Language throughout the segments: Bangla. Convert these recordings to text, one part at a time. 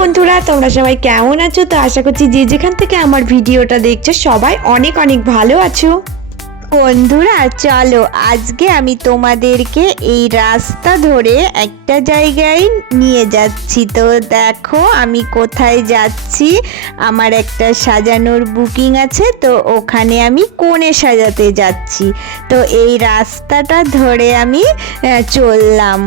বন্ধুরা, তোমরা সবাই কেমন আছো? তো আশা করছি যে যেখান থেকে আমার ভিডিওটা দেখছ, সবাই অনেক অনেক ভালো আছো। বন্ধুরা, চলো, আজকে আমি তোমাদেরকে এই রাস্তা ধরে একটা জায়গায় নিয়ে যাচ্ছি। তো দেখো, আমি কোথায় যাচ্ছি। আমার একটা সাজানোর বুকিং আছে, তো ওখানে আমি কোণে সাজাতে যাচ্ছি। তো এই রাস্তাটা ধরে আমি চললাম।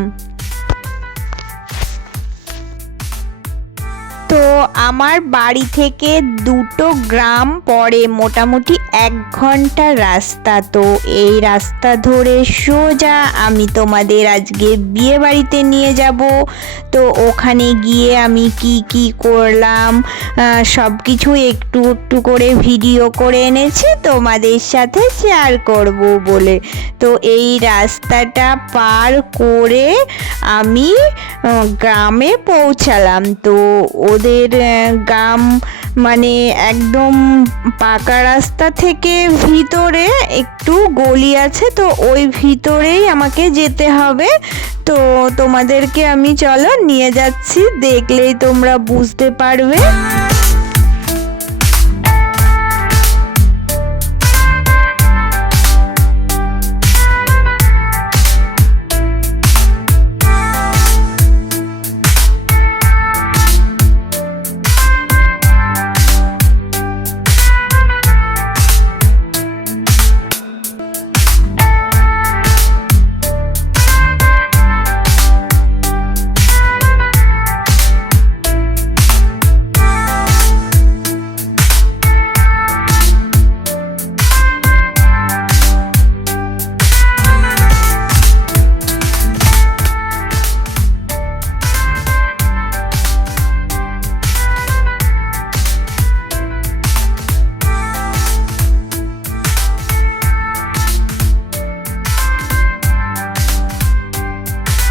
তো আমার বাড়ি থেকে দুটো গ্রাম পরে মোটামুটি এক ঘণ্টা রাস্তা। তো এই রাস্তা ধরে সোজা আমি তোমাদের আজকে বিয়ে বাড়িতে নিয়ে যাব। তো ওখানে গিয়ে আমি কি কি করলাম সব কিছু একটু একটু করে ভিডিও করে এনেছি, তোমাদের সাথে শেয়ার করব বলে। তো এই রাস্তাটা পার করে আমি গ্রামে পৌঁছালাম। তো ওদের গ্রাম মানে একদম পাকা রাস্তা থেকে ভিতরে একটু গলি আছে, তো ওই ভিতরেই আমাকে যেতে হবে। তো তোমাদেরকে আমি চলো নিয়ে যাচ্ছি, দেখলেই তোমরা বুঝতে পারবে।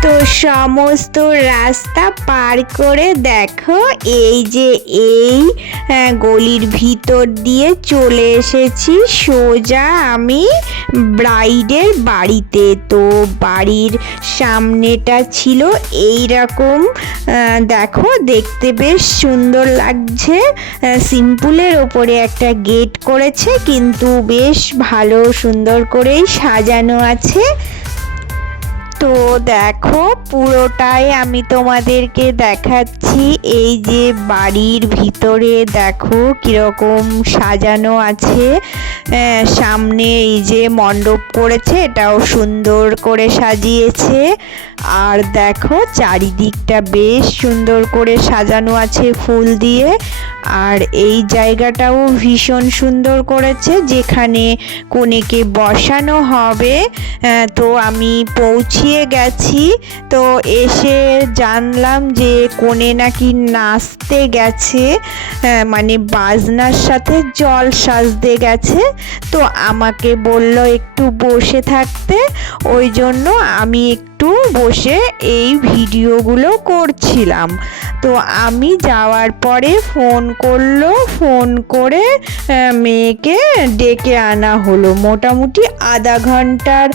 তো সমস্ত রাস্তা পার করে দেখো, এই যে এই গলির ভিতর দিয়ে চলে এসেছি সোজা আমি ব্রাইডের বাড়িতে। তো বাড়ির সামনেটা ছিল এই রকম দেখো, দেখতে বেশ সুন্দর লাগছে। সিম্পুলের ওপরে একটা গেট করেছে, কিন্তু বেশ ভালো সুন্দর করেই সাজানো আছে। তো দেখো, পুরোটাই আমি তোমাদেরকে দেখাচ্ছি। এই যে বাড়ির ভিতরে দেখো কীরকম সাজানো আছে। সামনে এই যে মণ্ডপ করেছে, এটাও সুন্দর করে সাজিয়েছে। আর দেখো চারিদিকটা বেশ সুন্দর করে সাজানো আছে ফুল দিয়ে। আর এই জায়গাটাও ভীষণ সুন্দর করেছে, যেখানে কনেকে বসানো হবে। তো আমি পৌঁছিয়ে গেছি তো এসে জানলাম যে কোণে নাকি নাচতে গেছে আহ, মানে বাজনার সাথে জল সাজতে গেছে তো আমাকে বলল একটু বসে থাকতে ওই জন্য আমি একটু বসে এই ভিডিওগুলো করছিলাম। তো আমি যাওয়ার পরে ফোন করল, ফোন করে মেয়েকে ডেকে আনা হলো। মোটামুটি আধা ঘণ্টার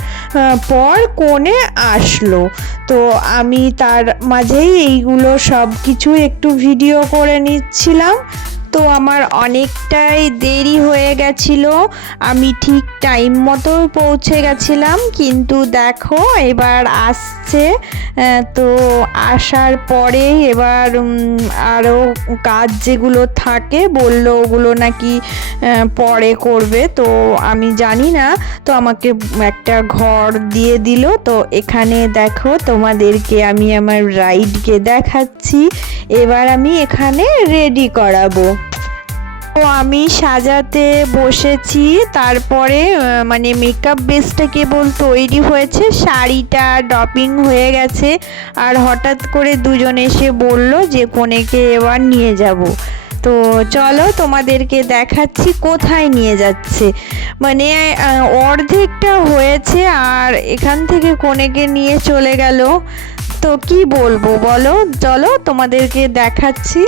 পর কোণে আসলো। তো আমি তার মাঝেই এইগুলো সব কিছু একটু ভিডিও করে নিচ্ছিলাম। তো আমার অনেকটাই দেরি হয়ে গেছিল। আমি ঠিক টাইম মতো পৌঁছে গেছিলাম, কিন্তু দেখো এবার আসছে। তো আসার পরে এবার আরও কাজ যেগুলো থাকে বলল ওগুলো নাকি পরে করবে। তো আমি জানি না, তো আমাকে একটা ঘর দিয়ে দিল। তো এখানে দেখো তোমাদেরকে আমি আমার রাইডকে দেখাচ্ছি। এবার আমি এখানে রেডি করাবো। তো আমি সাজাতে বসেছি, তারপরে মানে মেকআপ বেসটা কেবল তৈরি হয়েছে, শাড়িটা ডপিং হয়ে গেছে, আর হঠাৎ করে দুজন এসে বলল যে কনেকে এবার নিয়ে যাব। তো চলো তোমাদেরকে দেখাচ্ছি কোথায় নিয়ে যাচ্ছে। মানে অর্ধেকটা হয়েছে আর এখান থেকে কনেকে নিয়ে চলে গেল। তো কি বলব বলো? চলো তোমাদেরকে দেখাচ্ছি।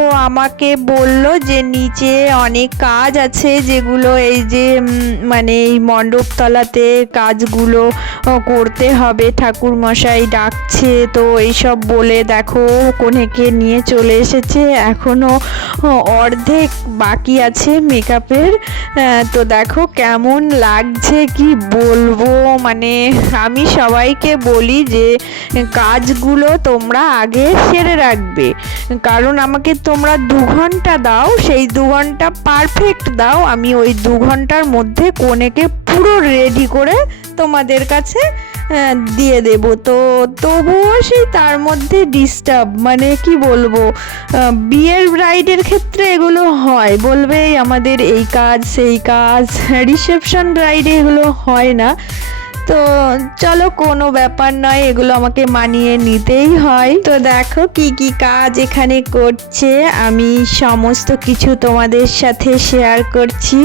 ও আমাকে বলল যে নিচে অনেক কাজ আছে যেগুলো এই যে মানে এই মণ্ডপতলাতে কাজগুলো করতে হবে। ঠাকুর মশাই ডাকছে তো এইসব বলে দেখো কোনেকে নিয়ে চলে এসেছে। এখনও ও, অর্ধেক বাকি আছে মেকআপের। তো দেখো কেমন লাগছে কি বলব? মানে আমি সবাইকে বলি যে কাজগুলো তোমরা আগে সেরে রাখবে। কারণ আমাকে তোমরা দু ঘণ্টা দাও, সেই দু ঘণ্টা পারফেক্ট দাও। আমি ওই দু ঘণ্টার মধ্যে কোনেকে পুরো রেডি করে তোমাদের কাছে দিয়ে দেব। তো তবুও সেই তার মধ্যে ডিস্টার্ব মানে কি বলব বিয়ের ব্রাইডের ক্ষেত্রে এগুলো হয়। বলবে আমাদের এই কাজ, সেই কাজ। রিসেপশন ব্রাইডে এগুলো হয় না। তো চলো কোনো ব্যাপার নয়, এগুলো আমাকে মানিয়ে নিতেই হয়। তো দেখো কি কি কাজ এখানে করছে। আমি সমস্ত কিছু তোমাদের সাথে শেয়ার করছি।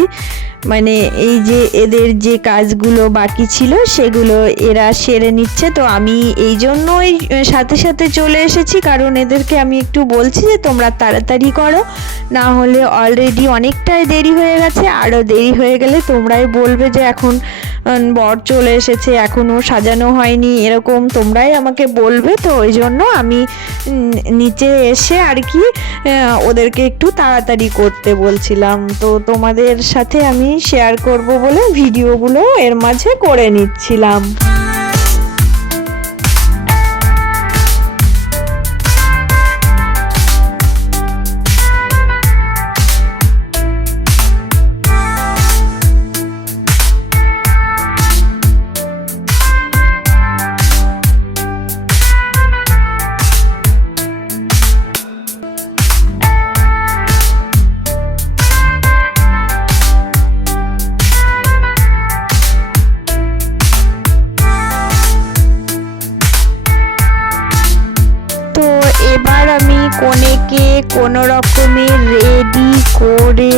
মানে এই যে এদের যে কাজগুলো বাকি ছিল, সেগুলো এরা সেরে নিচ্ছে। তো আমি এই জন্যই সাথে সাথে চলে এসেছি, কারণ এদেরকে আমি একটু বলছি যে তোমরা তাড়াতাড়ি করো। না হলে অলরেডি অনেকটাই দেরি হয়ে গেছে। আরও দেরি হয়ে গেলে তোমরাই বলবে যে এখন বর চলে এসেছে এখনও সাজানো হয়নি, এরকম তোমরাই আমাকে বলবে, তো ওই জন্য আমি নিচে এসে আর কি ওদেরকে একটু তাড়াতাড়ি করতে বলছিলাম। তো তোমাদের সাথে আমি শেয়ার করব বলে ভিডিওগুলো এর মাঝে করে নিচ্ছিলাম। কোনো রকমের রেডি করে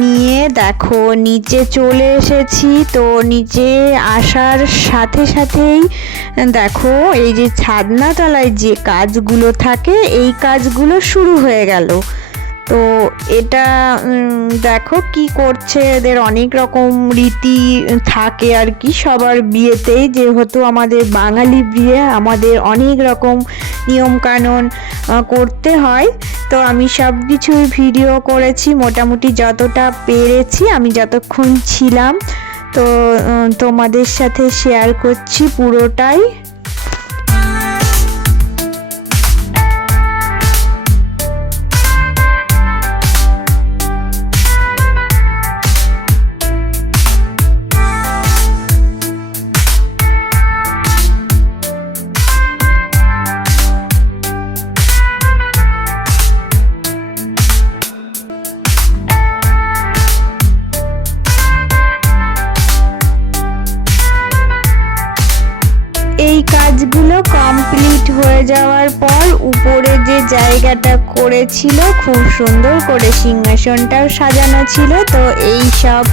নিয়ে দেখো, নিচে চলে এসেছি। তো নিচে আসার সাথে সাথেই, দেখো, এই যে ছাদনাতলায় যে কাজগুলো থাকে, এই কাজগুলো শুরু হয়ে গেল। তো এটা দেখো কি করছে এদের, অনেক রকম রীতি থাকে আর কি সবার বিয়েতেই। যেহেতু আমাদের বাঙালি বিয়ে, আমাদের অনেক রকম নিয়মকানুন করতে হয়। তো আমি সব কিছুই ভিডিও করেছি, মোটামুটি যতটা পেরেছি, আমি যতক্ষণ ছিলাম। তো তোমাদের সাথে শেয়ার করছি পুরোটাই। কাজগুলো কমপ্লিট হয়ে যাওয়ার পর উপরে যে জায়গাটা করেছিল, খুব সুন্দর করে সিংহাসনটাও সাজানো ছিল। তো এই সব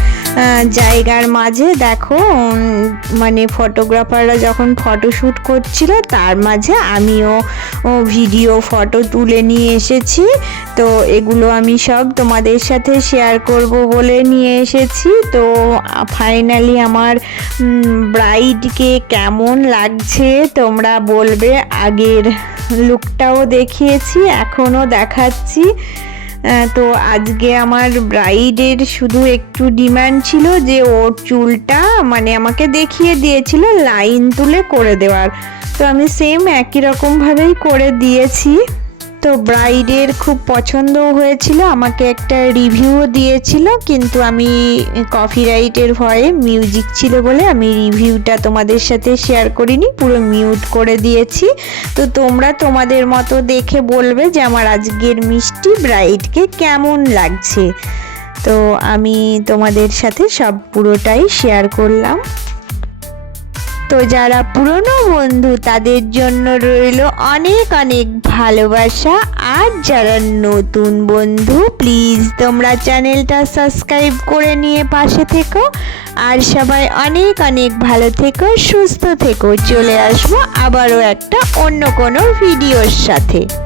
জায়গার মাঝে দেখো মানে ফটোগ্রাফাররা যখন ফটোশ্যুট করছিল, তার মাঝে আমিও ভিডিও ফটো তুলে নিয়ে এসেছি। তো এগুলো আমি সব তোমাদের সাথে শেয়ার করব বলে নিয়ে এসেছি। তো ফাইনালি আমার ব্রাইডকে কেমন লাগছে তোমরা বলবে। আগের লুকটাও দেখিয়েছি, এখনও দেখাচ্ছি। তো আজকে আমার ব্রাইডের শুধু একটু ডিম্যান্ড ছিল যে ওর চুলটা মানে আমাকে দেখিয়ে দিয়েছিল লাইন তুলে করে দেওয়ার। তো আমি সেম একই রকমভাবেই করে দিয়েছি। তো ব্রাইডের খুব পছন্দ হয়েছিল, আমাকে একটা রিভিউও দিয়েছিল, কিন্তু আমি কপিরাইটের ভয়ে মিউজিক ছিল বলে আমি রিভিউটা তোমাদের সাথে শেয়ার করিনি, পুরো মিউট করে দিয়েছি। তো তোমরা তোমাদের মতো দেখে বলবে যে আমার আজকের মিষ্টি ব্রাইডকে কেমন লাগছে। তো আমি তোমাদের সাথে সব পুরোটাই শেয়ার করলাম। তো যারা পুরনো বন্ধু, তাদের জন্য রইল অনেক অনেক ভালোবাসা। আর যারা নতুন বন্ধু প্লিজ তোমরা চ্যানেলটা সাবস্ক্রাইব করে নিয়ে পাশে থেকো। আর সবাই অনেক অনেক ভালো থেকো, সুস্থ থেকো। চলে আসব আবারও একটা অন্য কোনো ভিডিওর সাথে।